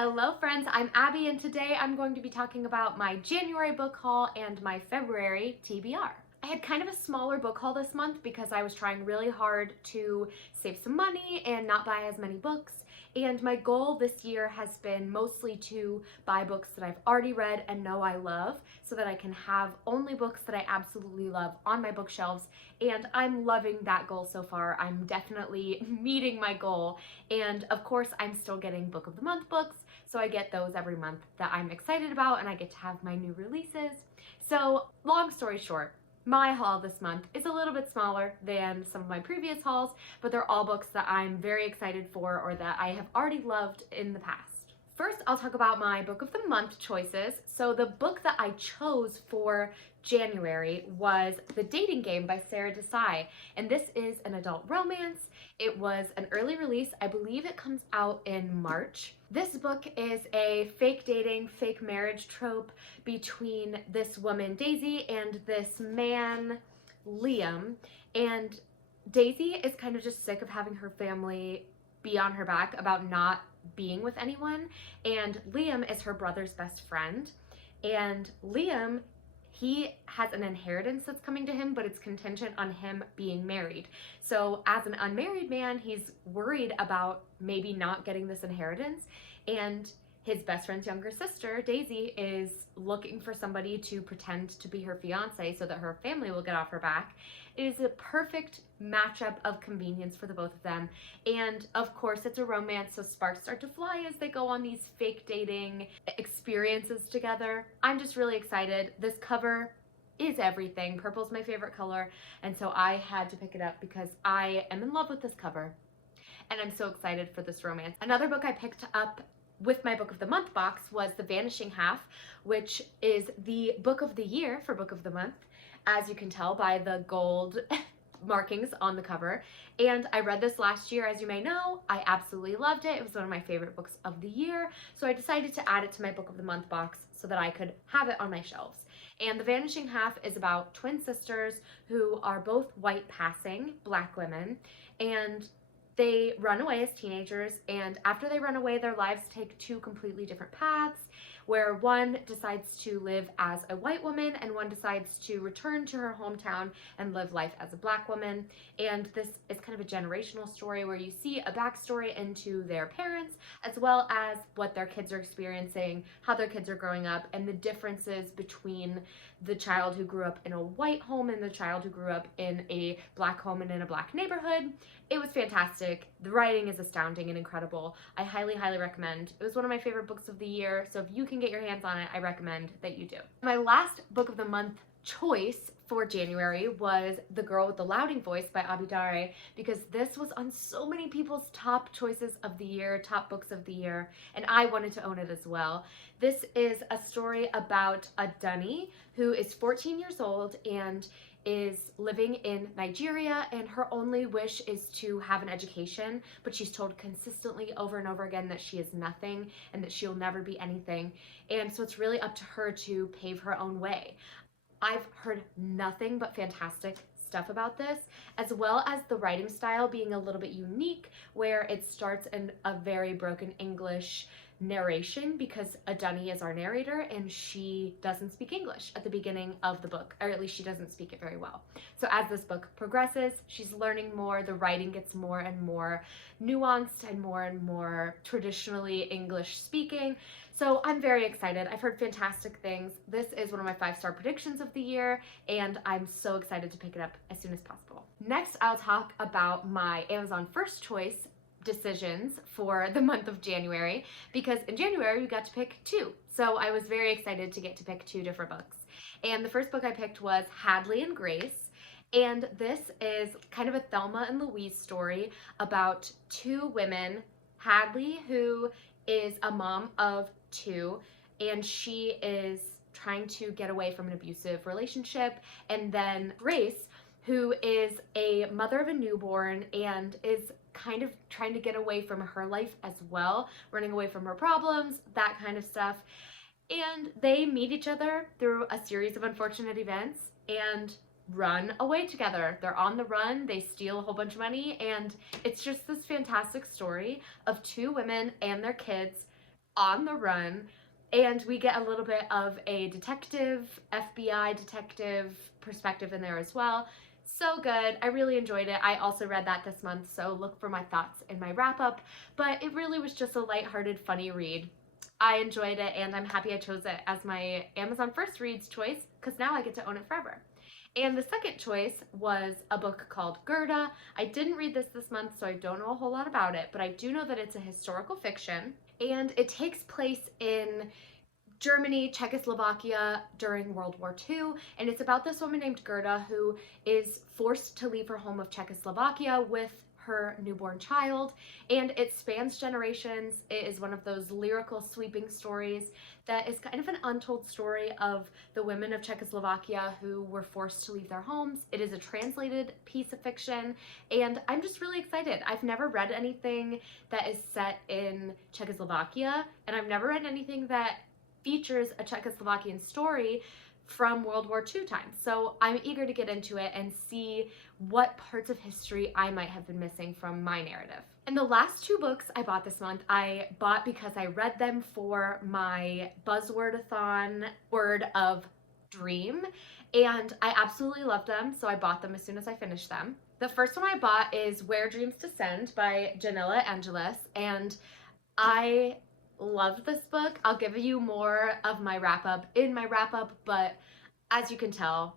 Hello friends, I'm Abby and today I'm going to be talking about my January book haul and my February TBR. I had kind of a smaller book haul this month because I was trying really hard to save some money and not buy as many books. And my goal this year has been mostly to buy books that I've already read and know I love so that I can have only books that I absolutely love on my bookshelves. And I'm loving that goal so far. I'm definitely meeting my goal. And of course, I'm still getting Book of the Month books, so I get those every month that I'm excited about and I get to have my new releases. So long story short, my haul this month is a little bit smaller than some of my previous hauls, but they're all books that I'm very excited for or that I have already loved in the past. First, I'll talk about my Book of the Month choices. So the book that I chose for January was The Dating Game by Sarah Desai, and this is an adult romance. It was an early release. I believe it comes out in March. This book is a fake dating, fake marriage trope between this woman, Daisy, and this man, Liam. And Daisy is kind of just sick of having her family be on her back about not being with anyone, and Liam is her brother's best friend. And Liam, he has an inheritance that's coming to him, but it's contingent on him being married. So as an unmarried man, he's worried about maybe not getting this inheritance, and his best friend's younger sister, Daisy, is looking for somebody to pretend to be her fiance so that her family will get off her back. It is a perfect matchup of convenience for the both of them. And of course, it's a romance, so sparks start to fly as they go on these fake dating experiences together. I'm just really excited. This cover is everything. Purple's my favorite color, and so I had to pick it up because I am in love with this cover. And I'm so excited for this romance. Another book I picked up with my Book of the Month box was The Vanishing Half, which is the book of the year for Book of the Month, as you can tell by the gold markings on the cover. And I read this last year, as you may know. I absolutely loved it. It was one of my favorite books of the year, so I decided to add it to my Book of the Month box so that I could have it on my shelves. And The Vanishing Half is about twin sisters who are both white passing Black women, and they run away as teenagers, and after they run away, their lives take two completely different paths, where one decides to live as a white woman and one decides to return to her hometown and live life as a Black woman. And this is kind of a generational story where you see a backstory into their parents, as well as what their kids are experiencing, how their kids are growing up, and the differences between the child who grew up in a white home and the child who grew up in a Black home and in a Black neighborhood. It was fantastic. The writing is astounding and incredible. I highly, highly recommend. It was one of my favorite books of the year, so if you can get your hands on it, I recommend that you do. My last Book of the Month choice for January was The Girl with the Louding Voice by Abby, because this was on so many people's top choices of the year, top books of the year, and I wanted to own it as well. This is a story about a dunny who is 14 years old and is living in Nigeria, and her only wish is to have an education, but she's told consistently over and over again that she is nothing and that she'll never be anything. And so it's really up to her to pave her own way. I've heard nothing but fantastic stuff about this, as well as the writing style being a little bit unique, where it starts in a very broken English narration because a dunny is our narrator and she doesn't speak English at the beginning of the book, or at least she doesn't speak it very well. So as this book progresses, she's learning more, the writing gets more and more nuanced and more traditionally English speaking. So I'm very excited. I've heard fantastic things. This is one of my 5-star predictions of the year, and I'm so excited to pick it up as soon as possible. Next, I'll talk about my Amazon First Choice decisions for the month of January, because in January we got to pick 2. So I was very excited to get to pick 2 different books. And the first book I picked was Hadley and Grace. And this is kind of a Thelma and Louise story about 2 women. Hadley, who is a mom of 2, and she is trying to get away from an abusive relationship. And then Grace, who is a mother of a newborn and is kind of trying to get away from her life as well, running away from her problems, that kind of stuff. And they meet each other through a series of unfortunate events and run away together. They're on the run, they steal a whole bunch of money, and it's just this fantastic story of 2 women and their kids on the run, and we get a little bit of a detective, FBI detective perspective in there as well. So good. I really enjoyed it. I also read that this month, so look for my thoughts in my wrap-up, but it really was just a lighthearted, funny read. I enjoyed it, and I'm happy I chose it as my Amazon First Reads choice, because now I get to own it forever. And the second choice was a book called Gerda. I didn't read this month, so I don't know a whole lot about it, but I do know that it's a historical fiction, and it takes place in Germany, Czechoslovakia during World War II, and it's about this woman named Gerda who is forced to leave her home of Czechoslovakia with her newborn child, and it spans generations. It is one of those lyrical, sweeping stories that is kind of an untold story of the women of Czechoslovakia who were forced to leave their homes. It is a translated piece of fiction, and I'm just really excited. I've never read anything that is set in Czechoslovakia, and I've never read anything that features a Czechoslovakian story from World War II times. So I'm eager to get into it and see what parts of history I might have been missing from my narrative. And the last two books I bought this month, I bought because I read them for my Buzzword-a-thon Word of Dream, and I absolutely loved them, so I bought them as soon as I finished them. The first one I bought is Where Dreams Descend by Janella Angelis, and I loved this book. I'll give you more of my wrap-up in my wrap-up, but as you can tell,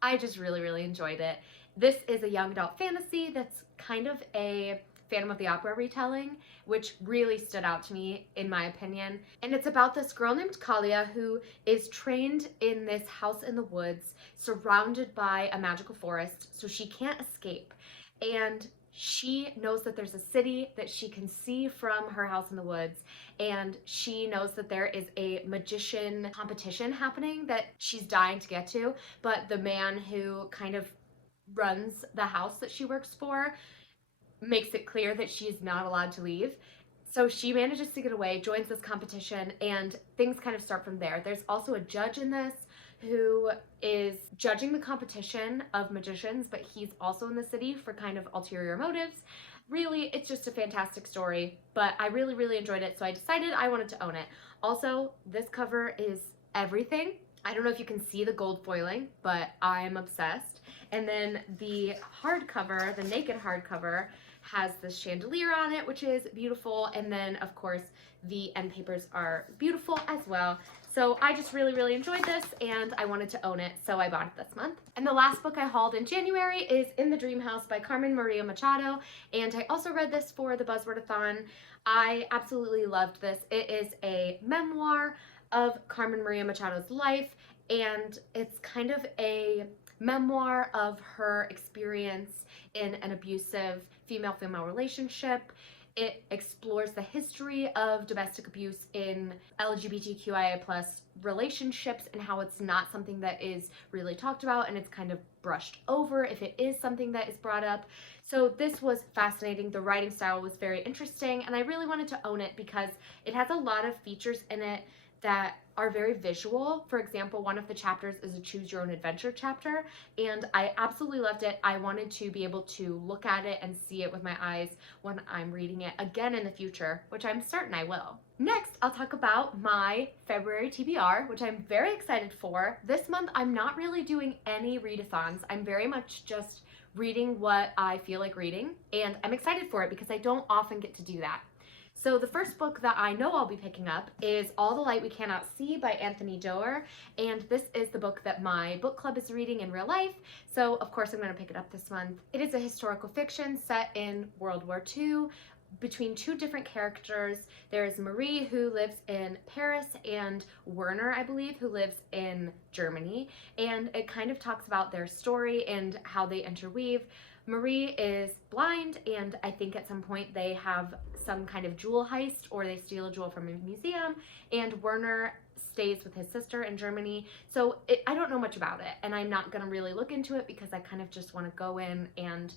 I just really enjoyed it. This is a young adult fantasy that's kind of a Phantom of the Opera retelling, which really stood out to me, in my opinion. And it's about this girl named Kalia who is trained in this house in the woods, surrounded by a magical forest, so she can't escape. And she knows that there's a city that she can see from her house in the woods, and she knows that there is a magician competition happening that she's dying to get to, but the man who kind of runs the house that she works for makes it clear that she's not allowed to leave. So she manages to get away, joins this competition, and things kind of start from there. There's also a judge in this who is judging the competition of magicians, but he's also in the city for kind of ulterior motives. Really, it's just a fantastic story, but I really enjoyed it, so I decided I wanted to own it. Also, this cover is everything. I don't know if you can see the gold foiling, but I'm obsessed. And then the hardcover, the naked hardcover, has this chandelier on it, which is beautiful, and then of course the end papers are beautiful as well. So I just really enjoyed this, and I wanted to own it, so I bought it this month. And the last book I hauled in January is In the Dream House by Carmen Maria Machado, and I also read this for the Buzzword-a-thon. I absolutely loved this. It is a memoir of Carmen Maria Machado's life, and it's kind of a memoir of her experience in an abusive female-female relationship. It explores the history of domestic abuse in LGBTQIA+ relationships and how it's not something that is really talked about, and it's kind of brushed over if it is something that is brought up. So this was fascinating. The writing style was very interesting, and I really wanted to own it because it has a lot of features in it that are very visual. For example, one of the chapters is a choose your own adventure chapter, and I absolutely loved it. I wanted to be able to look at it and see it with my eyes when I'm reading it again in the future, which I'm certain I will. Next, I'll talk about my February TBR, which I'm very excited for. This month, I'm not really doing any readathons. I'm very much just reading what I feel like reading, and I'm excited for it because I don't often get to do that. So the first book that I know I'll be picking up is All the Light We Cannot See by Anthony Doerr, and this is the book that my book club is reading in real life, so of course I'm going to pick it up this month. It is a historical fiction set in World War II between two different characters. There is Marie, who lives in Paris, and Werner, I believe, who lives in Germany, and it kind of talks about their story and how they interweave. Marie is blind, and I think at some point they have some kind of jewel heist, or they steal a jewel from a museum, and Werner stays with his sister in Germany. So I don't know much about it, and I'm not going to really look into it because I kind of just want to go in and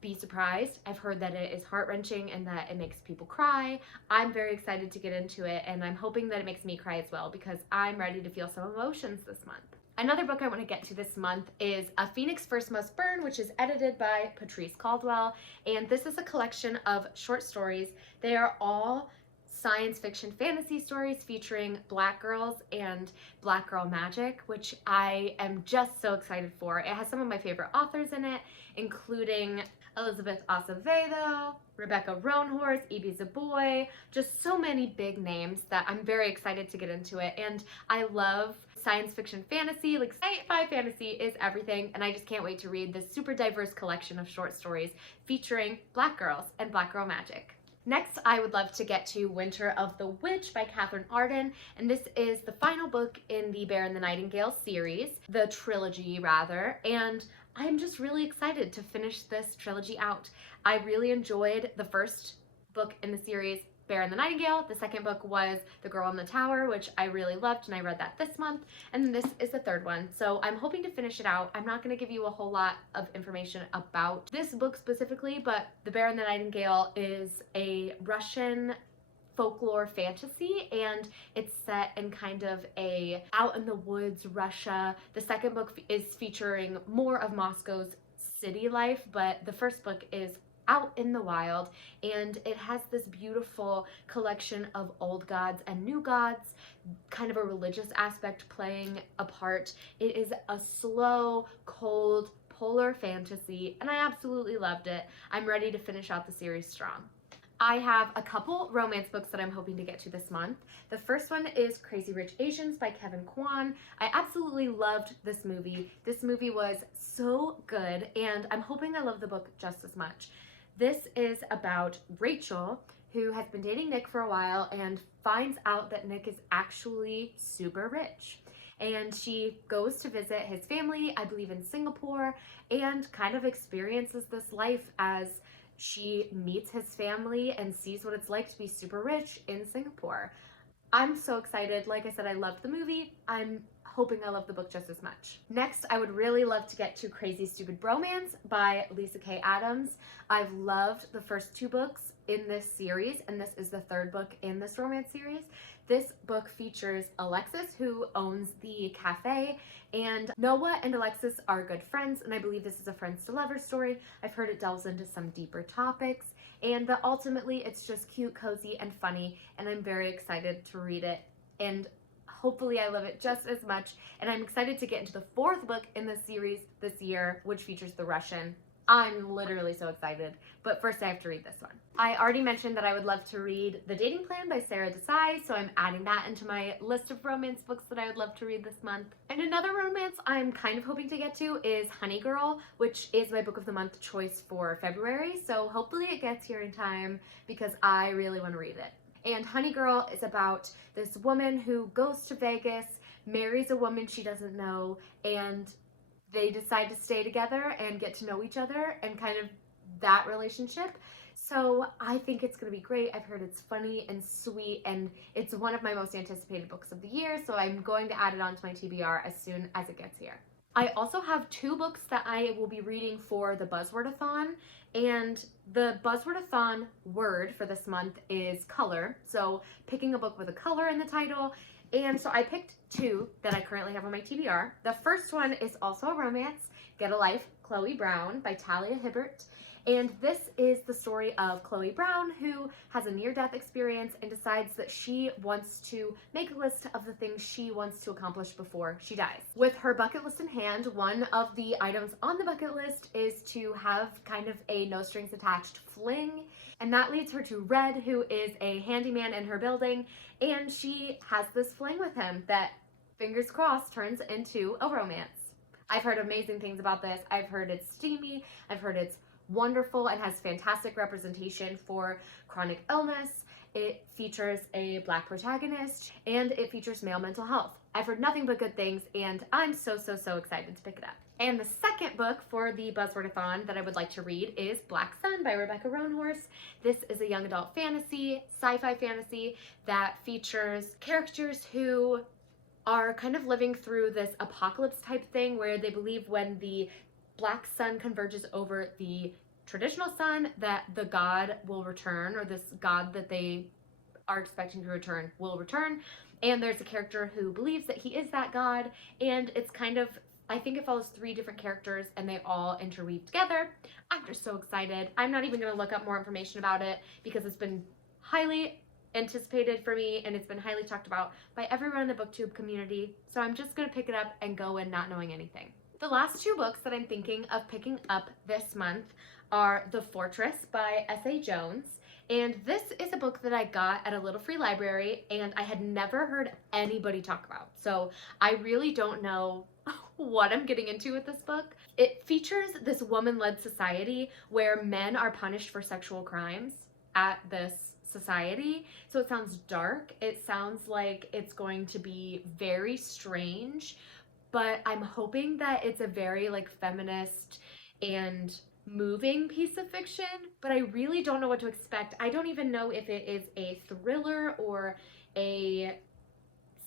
be surprised. I've heard that it is heart-wrenching and that it makes people cry. I'm very excited to get into it, and I'm hoping that it makes me cry as well because I'm ready to feel some emotions this month. Another book I want to get to this month is A Phoenix First Must Burn, which is edited by Patrice Caldwell, and this is a collection of short stories. They are all science fiction fantasy stories featuring Black girls and Black girl magic, which I am just so excited for. It has some of my favorite authors in it, including Elizabeth Acevedo, Rebecca Roanhorse, Evie Zaboy, just so many big names that I'm very excited to get into it. And I love science fiction fantasy, like sci-fi fantasy is everything, and I just can't wait to read this super diverse collection of short stories featuring Black girls and Black girl magic. Next, I would love to get to Winter of the Witch by Catherine Arden, and this is the final book in the Bear and the Nightingale series, the trilogy rather, and I'm just really excited to finish this trilogy out. I really enjoyed the first book in the series, Bear and the Nightingale. The second book was The Girl in the Tower, which I really loved, and I read that this month. And then this is the third one. So I'm hoping to finish it out. I'm not going to give you a whole lot of information about this book specifically, but The Bear and the Nightingale is a Russian folklore fantasy, and it's set in kind of a out in the woods Russia. The second book is featuring more of Moscow's city life, but the first book is out in the wild, and it has this beautiful collection of old gods and new gods, kind of a religious aspect playing a part. It is a slow, cold, polar fantasy, and I absolutely loved it. I'm ready to finish out the series strong. I have a couple romance books that I'm hoping to get to this month. The first one is Crazy Rich Asians by Kevin Kwan. I absolutely loved this movie. This movie was so good, and I'm hoping I love the book just as much. This is about Rachel, who has been dating Nick for a while and finds out that Nick is actually super rich. And she goes to visit his family, I believe in Singapore, and kind of experiences this life as she meets his family and sees what it's like to be super rich in Singapore. I'm so excited. Like I said, I loved the movie. I'm hoping I love the book just as much. Next, I would really love to get to Crazy Stupid Bromance by Lisa K. Adams. I've loved the first two books in this series, and this is the third book in this romance series. This book features Alexis, who owns the cafe, and Noah and Alexis are good friends, and I believe this is a friends to lovers story. I've heard it delves into some deeper topics, and that ultimately it's just cute, cozy, and funny, and I'm very excited to read it, and hopefully I love it just as much. And I'm excited to get into the fourth book in the series this year, which features the Russian. I'm literally so excited, but first I have to read this one. I already mentioned that I would love to read The Dating Plan by Sarah Desai, so I'm adding that into my list of romance books that I would love to read this month. And another romance I'm kind of hoping to get to is Honey Girl, which is my book of the month choice for February, so hopefully it gets here in time because I really want to read it. And Honey Girl is about this woman who goes to Vegas, marries a woman she doesn't know, and they decide to stay together and get to know each other and kind of that relationship. So I think it's going to be great. I've heard it's funny and sweet, and it's one of my most anticipated books of the year, so I'm going to add it onto my TBR as soon as it gets here. I also have two books that I will be reading for the Buzzwordathon, and the Buzzwordathon word for this month is color, so picking a book with a color in the title. And so I picked two that I currently have on my TBR. The first one is also a romance, Get a Life, Chloe Brown by Talia Hibbert. And this is the story of Chloe Brown, who has a near-death experience and decides that she wants to make a list of the things she wants to accomplish before she dies. With her bucket list in hand, one of the items on the bucket list is to have kind of a no strings attached fling. And that leads her to Red, who is a handyman in her building, and she has this fling with him that, fingers crossed, turns into a romance. I've heard amazing things about this. I've heard it's steamy, I've heard it's wonderful and has fantastic representation for chronic illness. It features a Black protagonist, and it features male mental health. I've heard nothing but good things, and I'm so excited to pick it up. And the second book for the Buzzwordathon that I would like to read is Black Sun by Rebecca Roanhorse. This is a young adult fantasy, sci-fi fantasy that features characters who are kind of living through this apocalypse type thing where they believe when the Black sun converges over the traditional sun that the god will return, or this god that they are expecting to return will return. And there's a character who believes that he is that god, and it's kind of, I think it follows three different characters and they all interweave together. I'm just so excited. I'm not even going to look up more information about it because it's been highly anticipated for me, and it's been highly talked about by everyone in the booktube community, so I'm just gonna pick it up and go in not knowing anything. The last two books that I'm thinking of picking up this month are The Fortress by S.A. Jones, and this is a book that I got at a little free library and I had never heard anybody talk about, so I really don't know what I'm getting into with this book. It features this woman-led society where men are punished for sexual crimes at this society. So it sounds dark. It sounds like it's going to be very strange, but I'm hoping that it's a very like feminist and moving piece of fiction, but I really don't know what to expect. I don't even know if it is a thriller or a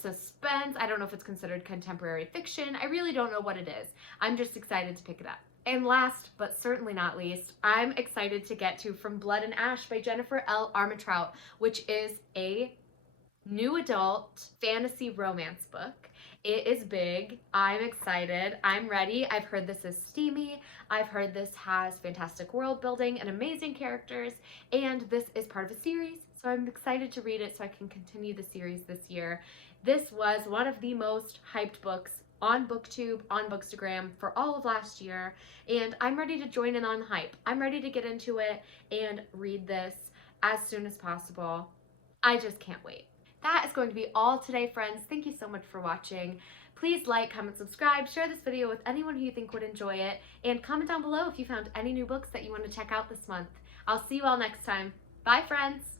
suspense. I don't know if it's considered contemporary fiction. I really don't know what it is. I'm just excited to pick it up. And last, but certainly not least, I'm excited to get to From Blood and Ash by Jennifer L. Armentrout, which is a new adult fantasy romance book. It is big. I'm excited. I'm ready. I've heard this is steamy. I've heard this has fantastic world building and amazing characters, and this is part of a series, so I'm excited to read it so I can continue the series this year. This was one of the most hyped books on BookTube, on Bookstagram for all of last year, and I'm ready to join in on the hype. I'm ready to get into it and read this as soon as possible. I just can't wait. That is going to be all today, friends. Thank you so much for watching. Please like, comment, subscribe, share this video with anyone who you think would enjoy it, and comment down below if you found any new books that you want to check out this month. I'll see you all next time. Bye, friends!